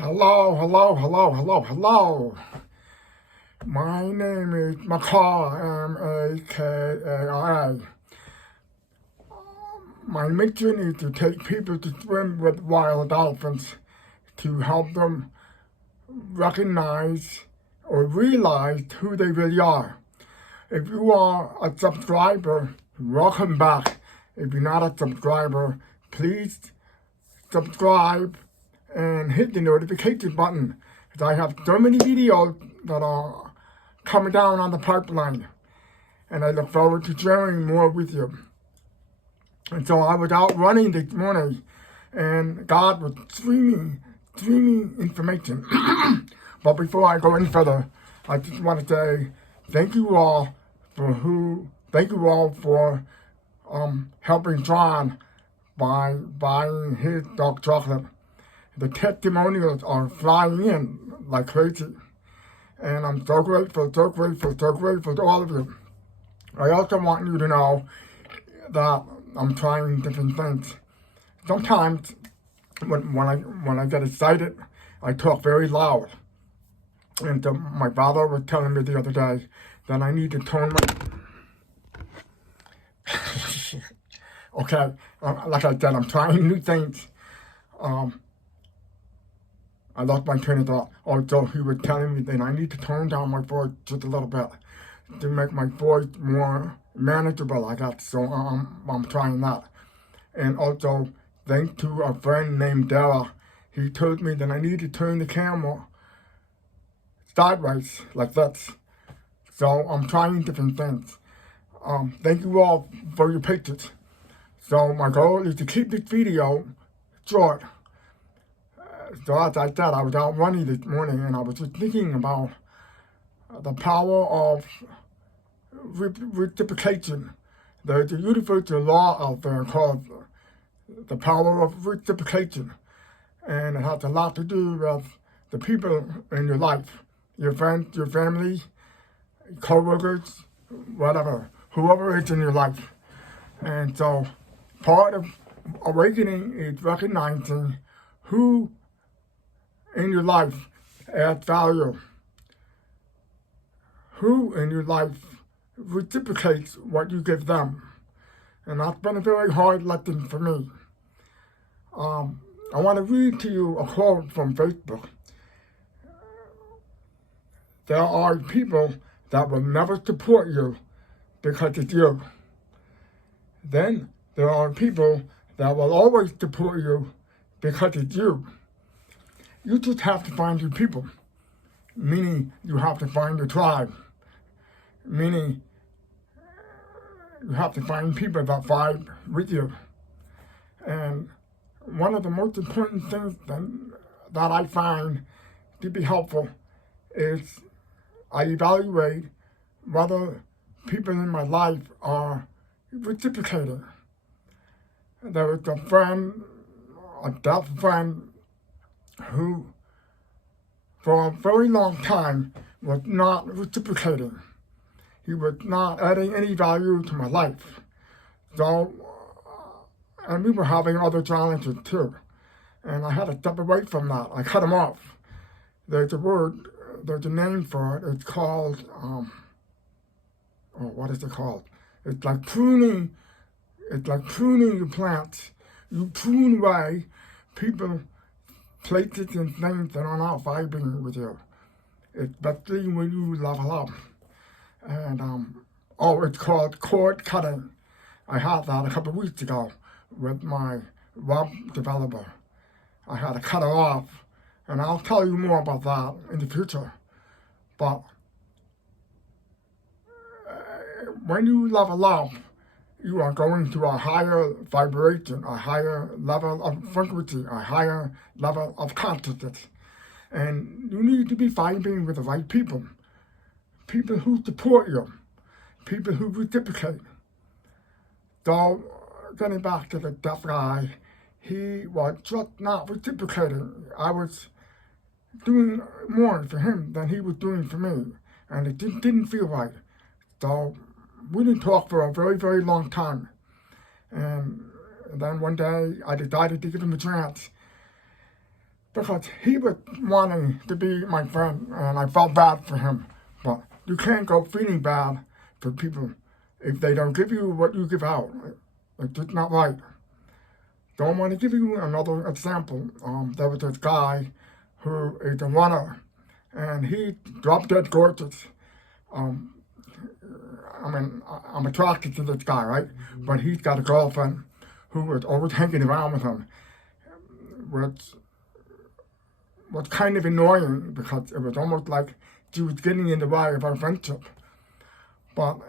Hello, hello, hello, hello, hello. My name is Macaw, M-A-K-A-I. My mission is to take people to swim with wild dolphins to help them recognize or realize who they really are. If you are a subscriber, welcome back. If you're not a subscriber, please subscribe and hit the notification button, because I have so many videos that are coming down on the pipeline, and I look forward to sharing more with you. And so I was out running this morning, and God was streaming information. But before I go any further, I just want to say thank you all for helping John by buying his dark chocolate. The testimonials are flying in like crazy. And I'm so grateful to all of you. I also want you to know that I'm trying different things. Sometimes when I get excited, I talk very loud. And my father was telling me the other day that I need to tone my... Okay, like I said, I'm trying new things. I lost my train of thought. Also, he was telling me that I need to tone down my voice just a little bit to make my voice more manageable, I guess. So I'm trying that. And also, thanks to a friend named Dara, he told me that I need to turn the camera sideways, like this. So I'm trying different things. Thank you all for your patience. So my goal is to keep this video short. So as I said, I was out running this morning, and I was just thinking about the power of reciprocation. There's a universal law out there called the power of reciprocation. And it has a lot to do with the people in your life, your friends, your family, co-workers, whatever, whoever is in your life. And so part of awakening is recognizing who in your life adds value, who in your life reciprocates what you give them. And that's been a very hard lesson for me. I want to read to you a quote from Facebook. There are people that will never support you because it's you. Then there are people that will always support you because it's you. You just have to find your people, meaning you have to find your tribe, meaning you have to find people that vibe with you. And one of the most important things that I find to be helpful is I evaluate whether people in my life are reciprocating. There was a deaf friend, who for a very long time was not reciprocating. He was not adding any value to my life. So, and we were having other challenges too. And I had to step away from that. I cut him off. There's a name for it. It's called, what is it called? It's like pruning your plants. You prune away people, places and things that are not vibing with you, especially when you level up. And it's called cord cutting. I had that a couple of weeks ago with my web developer. I had to cut her off, and I'll tell you more about that in the future. But when you level up, you are going to a higher vibration, a higher level of frequency, a higher level of consciousness. And you need to be vibing with the right people. People who support you. People who reciprocate. So, getting back to the deaf guy, he was just not reciprocating. I was doing more for him than he was doing for me. And it didn't feel right. So, we didn't talk for a very, very long time. And then one day, I decided to give him a chance. because he was wanting to be my friend, and I felt bad for him. But you can't go feeling bad for people if they don't give you what you give out. It's just not right. So I want to give you another example. There was this guy who is a runner, and he dropped dead gorgeous. Um, I'm attracted to this guy, right? But he's got a girlfriend who was always hanging around with him, which was kind of annoying because it was almost like she was getting in the way of our friendship. But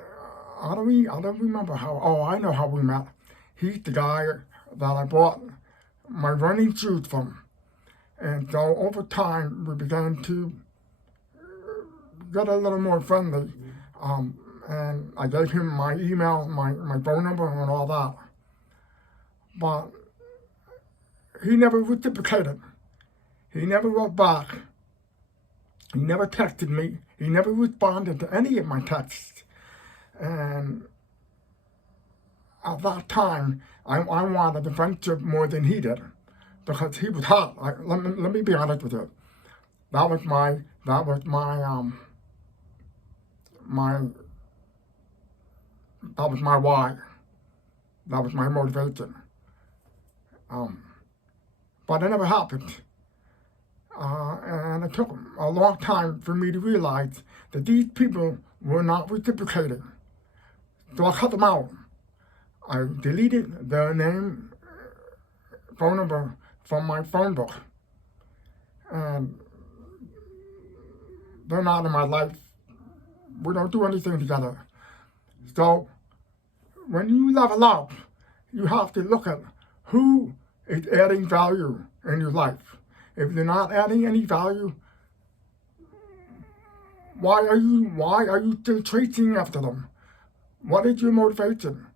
I don't remember how. Oh, I know how we met. He's the guy that I bought my running shoes from. And so over time, we began to get a little more friendly. And I gave him my email, my phone number, and all that. But he never reciprocated. He never wrote back. He never texted me. He never responded to any of my texts. And at that time, I wanted the friendship more than he did, because he was hot. Let me be honest with you. That was my why. That was my motivation. But it never happened. And it took a long time for me to realize that these people were not reciprocating. So I cut them out. I deleted their name, phone number from my phone book. And they're not in my life. We don't do anything together. So when you level up, you have to look at who is adding value in your life. If they're not adding any value, why are you still chasing after them? What is your motivation?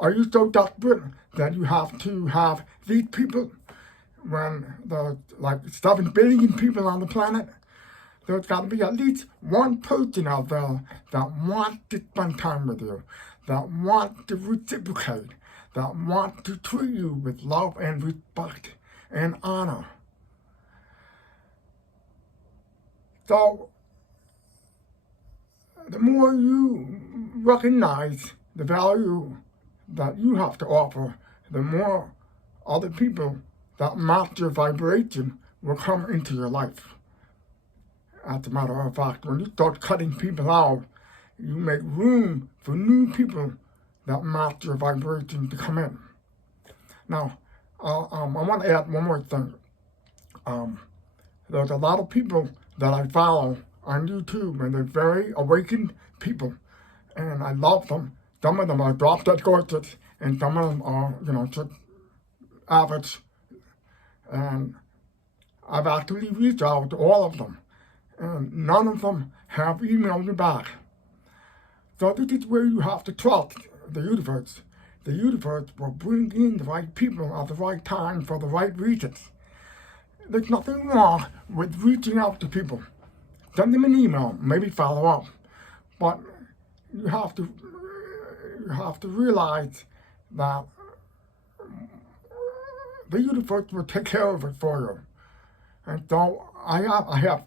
Are you so desperate that you have to have these people when there's like 7 billion people on the planet? There's got to be at least one person out there that wants to spend time with you, that wants to reciprocate, that wants to treat you with love and respect and honor. So, the more you recognize the value that you have to offer, the more other people that match your vibration will come into your life. As a matter of fact, when you start cutting people out, you make room for new people that match your vibration to come in. Now, I want to add one more thing. There's a lot of people that I follow on YouTube, and they're very awakened people, and I love them. Some of them are drop dead gorgeous, and some of them are, just average. And I've actually reached out to all of them, and none of them have emailed me back. So this is where you have to trust the universe. The universe will bring in the right people at the right time for the right reasons. There's nothing wrong with reaching out to people. Send them an email, maybe follow up. But you have to realize that the universe will take care of it for you. And so I have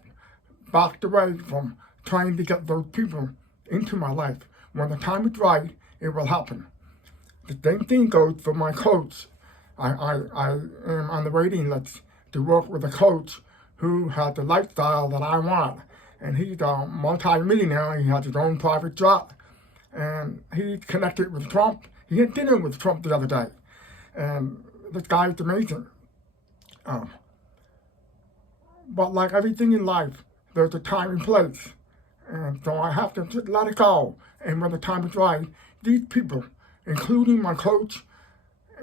backed away from trying to get those people into my life. When the time is right, it will happen. The same thing goes for my coach. I am on the waiting list to work with a coach who has the lifestyle that I want. And he's a multi-millionaire. He has his own private jet. And he's connected with Trump. He had dinner with Trump the other day. And this guy is amazing. But like everything in life, there's a time and place. And so I have to just let it go. And when the time is right, these people, including my coach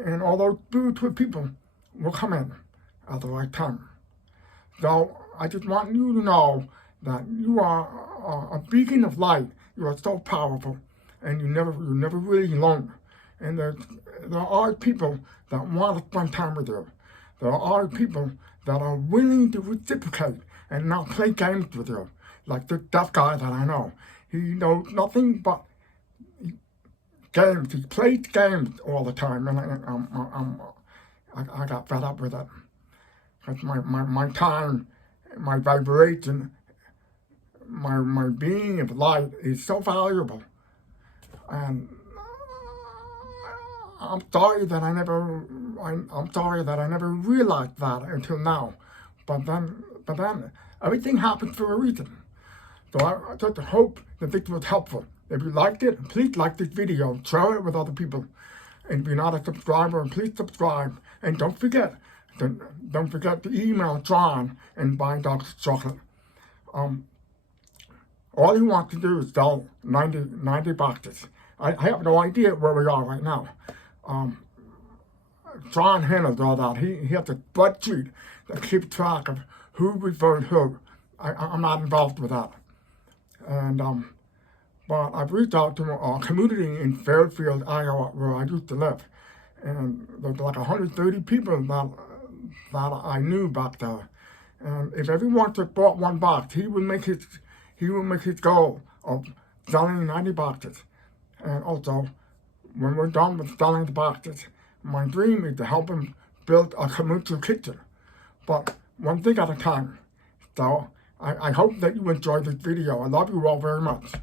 and all those spiritual people, will come in at the right time. So I just want you to know that you are a beacon of light. You are so powerful, and you're never really alone. And there are people that want to spend time with you. There are people that are willing to reciprocate and not play games with you. Like that guy that I know. He knows nothing but games. He plays games all the time, and I got fed up with it. because my time, my vibration, my being of light is so valuable. And I'm sorry that I never realized that until now. But then everything happens for a reason. So I just hope that this was helpful. If you liked it, please like this video, share it with other people. And if you're not a subscriber, please subscribe. And don't forget to email John and buy Dr. Chocolate. All he wants to do is sell 90 boxes. I have no idea where we are right now. John handles all that. He has a spreadsheet that keeps track of who referred who. I'm not involved with that. And but I've reached out to a community in Fairfield, Iowa, where I used to live, and there's like 130 people that I knew back there. And if everyone just bought one box, he would make his goal of selling 90 boxes. And also, when we're done with selling the boxes, my dream is to help him build a commercial kitchen. But one thing at a time. So I hope that you enjoyed this video. I love you all very much.